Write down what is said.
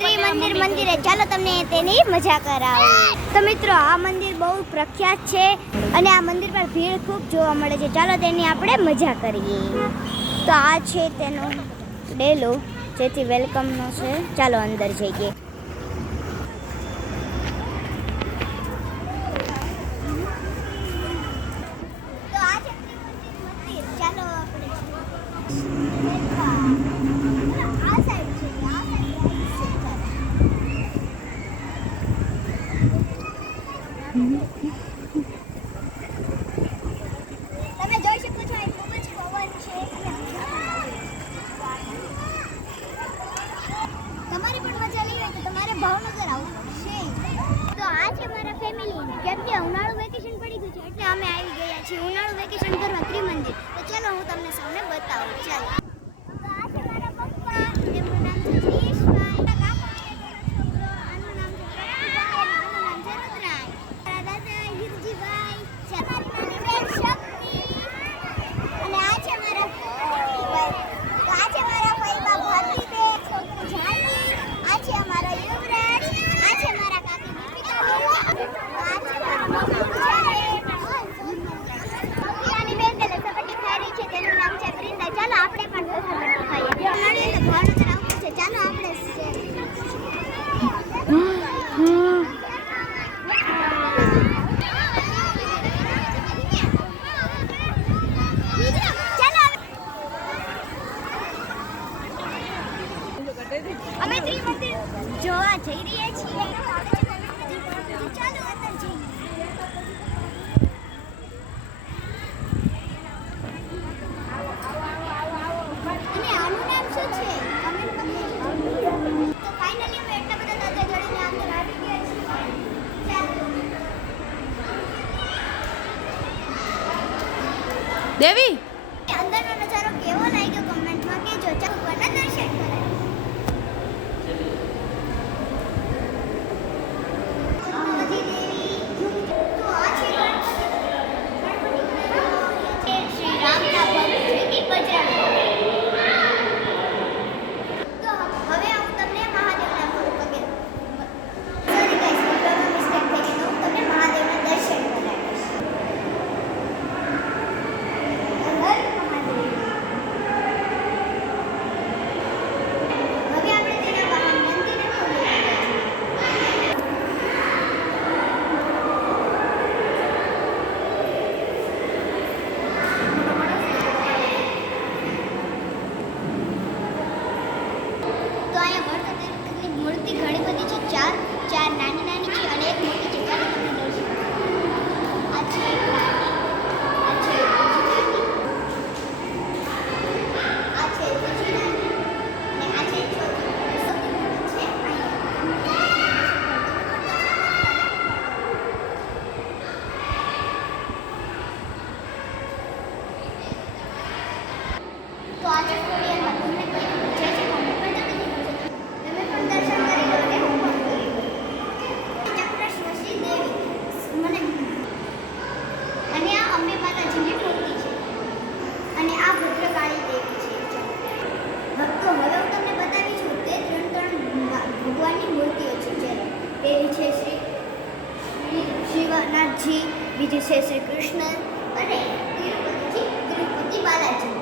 મંદિરે ચાલો તમને તેની મજા કરાવું. તો મિત્રો આ મંદિર બહુ પ્રખ્યાત છે અને આ મંદિર પર ભીડ ખૂબ જોવા મળે છે. ચાલો તેની આપણે મજા કરીએ. તો આ છે તેનો ડેલો જેથી વેલકમનો છે. ચાલો અંદર જઈએ. તો આ છે મંદિર. ચાલો આપણે આ સાઈડ છે. તમે જોઈ શકો છો આ ખૂબ જ પવન છે. તમારી પણ મજા લેવી હોય તો તમારે ભાવનગર આવવું પડશે. તો આ છે મારા ફેમિલી. કેમ કે ઉનાળુ વેકેશન પડી ગયું છે એટલે અમે આવી ગયા છીએ ઉનાળુ વેકેશન કરવા ત્રિમંદિર. તો ચાલો હું તમને સૌને બતાવું. ચાલો. તો આ છે મારા પપ્પા. એમનું નામ છે જયેશભાઈ. આનું નામ છે પ્રતિભાઈ. આનું નામ છે રુદ્રાય. મારા દાદા હિરજીભાઈ. મારી બેન શક્તિ. અને આ છે મારા ભાઈ. તો આ છે મારા ફઈબા ભારતીબેન. છોકરી જાનવી. આ છે અમારો યુવરાજ. આ છે મારા કાકી દીપિકાબેન. આ છે મારા મમ્મી આની બેન તેને સપટી ખાઈ રહી છે. તેનું નામ છે વૃંદા. ચાલો આપણે પણ સપટી ખાઈએ. મળીએ તો ભાવનગર આવવું છે. ચાલો આપણે અમે ત્રિમંદિર જોવા જઈ રહ્યા છીએ. ચાલો અંદર જઈએ. અને આનું નામ શું છે કમેન્ટ કરજો. તો ફાઇનલી અમે એટલા બધા દાદા જોડીને અંદર આવી ગયા છીએ. ચાલો દેવી અંદરનો નજારો કેવો લાગ્યો કમેન્ટમાં કહેજો. ચાલો ભગવાનના દર્શન કરાય. મૂર્તિ ઘણી બધી છે. ચાર નાની નાની છે અને એક મોટી છે. ચાલો તમને દર્શન આ છે આ છે આ છે બીજી નાની અને આ છે ચોથી. સૌથી મોટી છે તો આ છે કોરિયનમાં. તમને કઈ પૂછે છે કોમેન્ટ પર જણાવજો. તમે પણ દર્શન કરી લો અને હું પણ કરી લઉં. ચક્રેશ્વરી દેવી મને અને આ અંબે માતાજીની મૂર્તિ છે અને આ ભદ્રકાળી દેવી છે. ભક્તો હવે હું તમને બતાવી છું તે ત્રણ ભગવાનની મૂર્તિઓ છે. તેની છે શ્રી શિવનાથજી, બીજી છે શ્રી કૃષ્ણ અને તિરુપતિ બાલાજી.